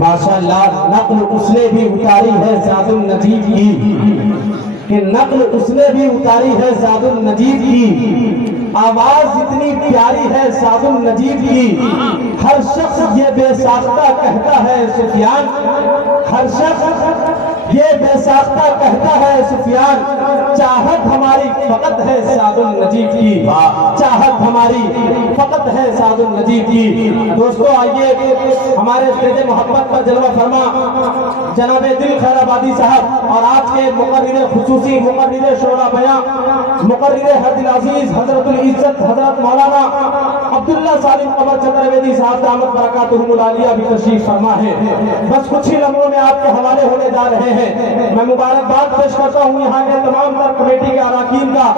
माशाअल्लाह नक्ल उसने भी उतारी है ज़ादुन नजीब की, कि नक्ल उसने भी उतारी है ज़ादुन नजीब की, आवाज इतनी प्यारी है ज़ादुन नजीब की। हर शख्स ये बेसाख्ता कहता है सुफियान, हर शख्स ये बेसाख्ता कहता है सुफियान, चाहत हमारी फकत है ज़ादुन नजीब की, चाहत हमारी फकत है ज़ादुन नजीब की। दोस्तों आइए हमारे स्टेज मोहब्बत पर जलवा फरमा जनाब दिल खैराबादी साहब और आज के मुकर्रिर खुसूसी मुकर्रिर शोरा बयां मुकर्रिर हदील अजीज हजरतुल इज्जत हजरत मौलाना अब्दुल्ला सालिम कमर चतुर्वेदी साहब दामत बरकातुहुल आलिया भी तशरीफ फरमा है। बस कुछ ही लम्हों में आपके हवाले होने जा रहे हैं। मैं मुबारकबाद पेश करता हूँ यहाँ के तमाम तर कमेटी के अरकान का,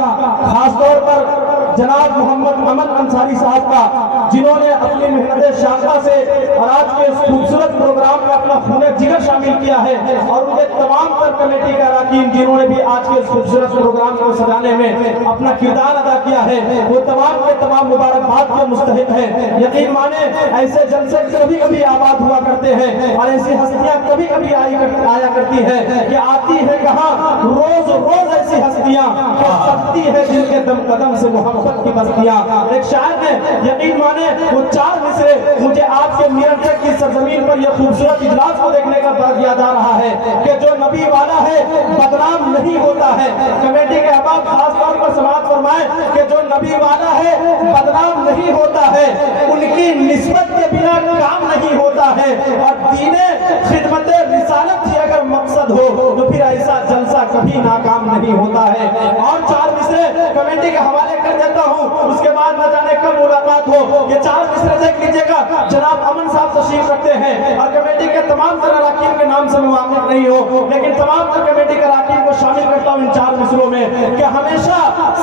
खासतौर पर जनाब मोहम्मद अमन अंसारी साहब का, जिन्होंने अपनी मेहनत शाखा से और आज के इस खूबसूरत प्रोग्राम में अपना खून जिगर शामिल किया है, और उनके तमाम तर कमेटी के अरकान जिन्होंने भी आज के इस खूबसूरत प्रोग्राम को सजाने में अपना किरदार अदा किया है, वो तमाम के तमाम मुबारकबाद के मुस्तहिक है। यकीन माने ऐसे जलसे कभी कभी आबाद हुआ करते हैं और ऐसी हस्तियां कभी कभी आया करती है कि आती है कहाँ, रोज रोज ऐसी हस्तियां सकती है जिनके दम कदम से मोहब्बत की बस्तियां। एक शायर ने यकीन माने वो चार मिसरे मुझे आपके मीरंचक की सरजमीन पर यह खूबसूरत इजलास को देखने का बर्द याद आ रहा है कि जो नबी वाला है बदनाम नहीं होता है। कमेटी के अहबाब खास तौर पर समाअत फरमाएं कि जो नबी वाला है बदनाम नहीं होता है, उनकी निस्बत के बिना काम नहीं होता है, और दीने खिदमत रिसालत ही अगर मकसद हो तो फिर ऐसा जलसा कभी नाकाम नहीं होता है। और चार मिसरे कमेटी के हवाले कर देता हूँ, उसके बाद न जाने कब मुलाकात हो। ये चार मिसरे देख लीजिएगा, जनाब अमन साहब तशरीफ रखते हैं और कमेटी के तमाम तर अरकान के नाम से मैं वाकिफ नहीं हो, लेकिन तमाम तर कमेटी के अरकान को शामिल करता हूँ इन चार मिसरों में कि हमेशा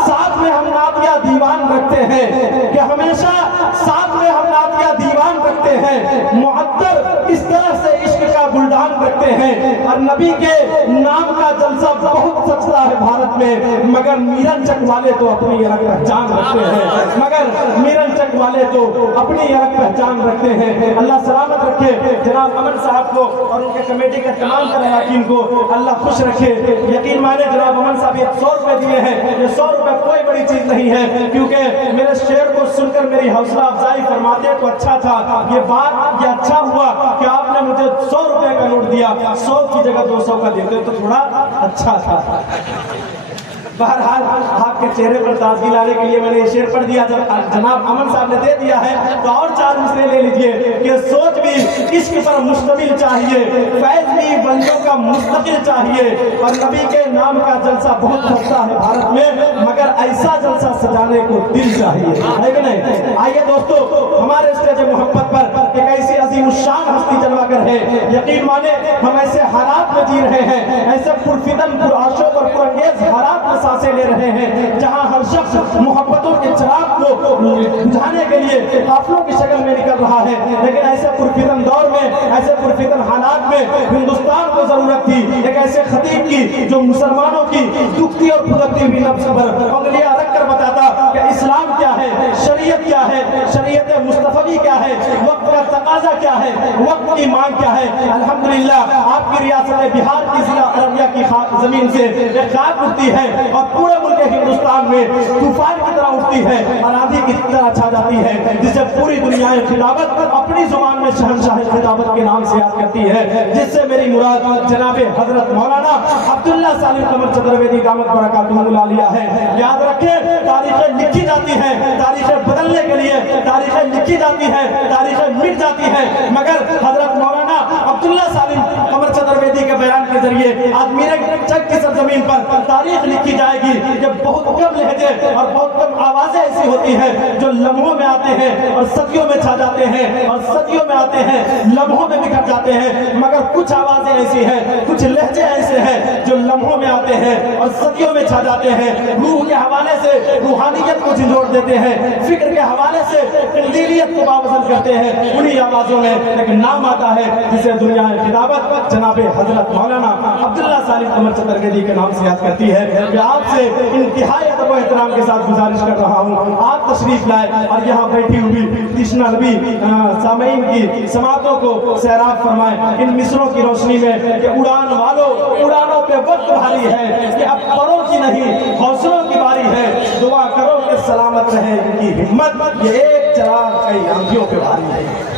साथ में हम नातिया दीवान रखते हैं, कि हमेशा साथ में हम नातिया दीवान रखते हैं, मुअत्तर इस तरह से इश्क का गुलदान रखते हैं, और नबी के नाम का जलसा बहुत सचता है भारत में, मगर मीरंचक वाले तो अपनी अलग पहचान रखते हैं, मगर मीरंचक वाले तो अपनी अलग पहचान रखते हैं। अल्लाह सलामत रखे जनाब अमन साहब को और उनके कमेटी के तमाम अरकान को, अल्लाह खुश रखे। यकीन माने जनाब अमन साहब 100 रुपए दिए हैं, ये 100 रुपए कोई बड़ी चीज नहीं है, क्योंकि मेरे शेर को सुनकर मेरी हौसला अफजाई फरमाते तो अच्छा था। ये बात ये अच्छा हुआ कि आपने मुझे 100 रुपए का नोट दिया, 100 की जगह 200 का देते तो थोड़ा अच्छा था। बहरहाल आपके चेहरे पर ताजगी लाने के लिए मैंने ये शेर पढ़ दिया। जब जनाब अमन साहब ने दे दिया है तो और चार मिसरे ले लीजिए कि सोच भी इश्क पर मुश्तमिल चाहिए, फैज भी बंदों का मुस्तकिल चाहिए, और नबी के नाम का जलसा बहुत सस्ता है भारत में, मगर ऐसा जलसा सजाने को दिल चाहिए, है कि नहीं? आइए दोस्तों, हमारे स्टेज मोहब्बत पर एक ऐसी अजीम शान हस्ती जलवागर है। यकीन माने हम ऐसे हालात में जी रहे हैं, ऐसे पुरफिदन पुरआशोक और पुरअंगेज हालात में सांसें ले रहे हैं, जहां हर शख्स मोहब्बतों के चिराग को बुझाने के लिए काफिलों की शक्ल में निकल रहा है। लेकिन ऐसे पुरफिदन दौर में, ऐसे पुरफिदन हालात में हिंदुस्तान को जरूरत थी एक ऐसे खतीब की जो मुसलमानों की दुखती और फुदकती हुई नफ्स पर उंगलियां रख कर बताता कि इस्लाम क्या है, शरीयत क्या है, शरीयत मुस्तफवी क्या है, वक्त का तकाजा क्या है, वक्त की मांग क्या है। अल्हम्दुलिल्लाह आपकी रियासत बिहार की जिला अररिया की जमीन से एक खाक उठती है और पूरे मुल्क हिंदुस्तान में तूफान की तरह उठती है और आंधी की तरह छा जाती है, जिसे पूरी दुनिया खिताबत अपनी जुबान में शहंशाह खिताबत के नाम से याद करती है, जिससे मेरी मुराद जनाबे हजरत मौलाना अब्दुल्ला सालिम कमर चतुर्वेदी दामत बरकातुहुल आलिया है। याद रखें, तारीखें लिखी जाती हैं, तारीखें बदलने के लिए तारीखें लिखी जाती हैं, तारीखें मिट जाती हैं, मगर हजरत मौलाना अब्दुल्ला सालिम कमर चतुर्वेदी के बयान के जरिए आज मीरंचक की सरजमीन पर तारीख लिखी जाएगी। जब बहुत कम लहजे और बहुत कम आवाजें ऐसी होती हैं जो लम्हों में आते हैं और सदियों में छा जाते हैं, और सदियों में आते हैं लम्हों में बिखर जाते हैं, मगर कुछ आवाजें ऐसी हैं, कुछ लहजे ऐसे हैं जो लम्हों में आते हैं और सदियों में छा जाते हैं। रूह के हवाले से रूहानियत को झिझोड़ देते हैं, फिक्र के हवाले से तब्दीलियत को बावजन करते हैं उन्हीं आवाजों में। लेकिन नाम आता है जिसे दुनिया में खिताबत जनाबे हजरत मौलाना مولانا عبداللہ صالح قمر چترگدی کے نام سے یاد کرتی ہے کہ آپ سے انتہائی ادب و احترام کے ساتھ گزارش کر رہا ہوں آپ تشریف لائے اور یہاں بیٹھی ہوئی تشنا نبی سامعین کی سماعتوں کو سیراب فرمائیں ان مصروں کی روشنی میں کہ اڑان والوں اڑانوں پہ وقت بھاری ہے کہ اب پروں کی نہیں حوصلوں کی باری ہے دعا کرو کہ سلامت رہے ان کی ہمت یہ ایک چراغ کئی آنکھوں پہ بھاری ہے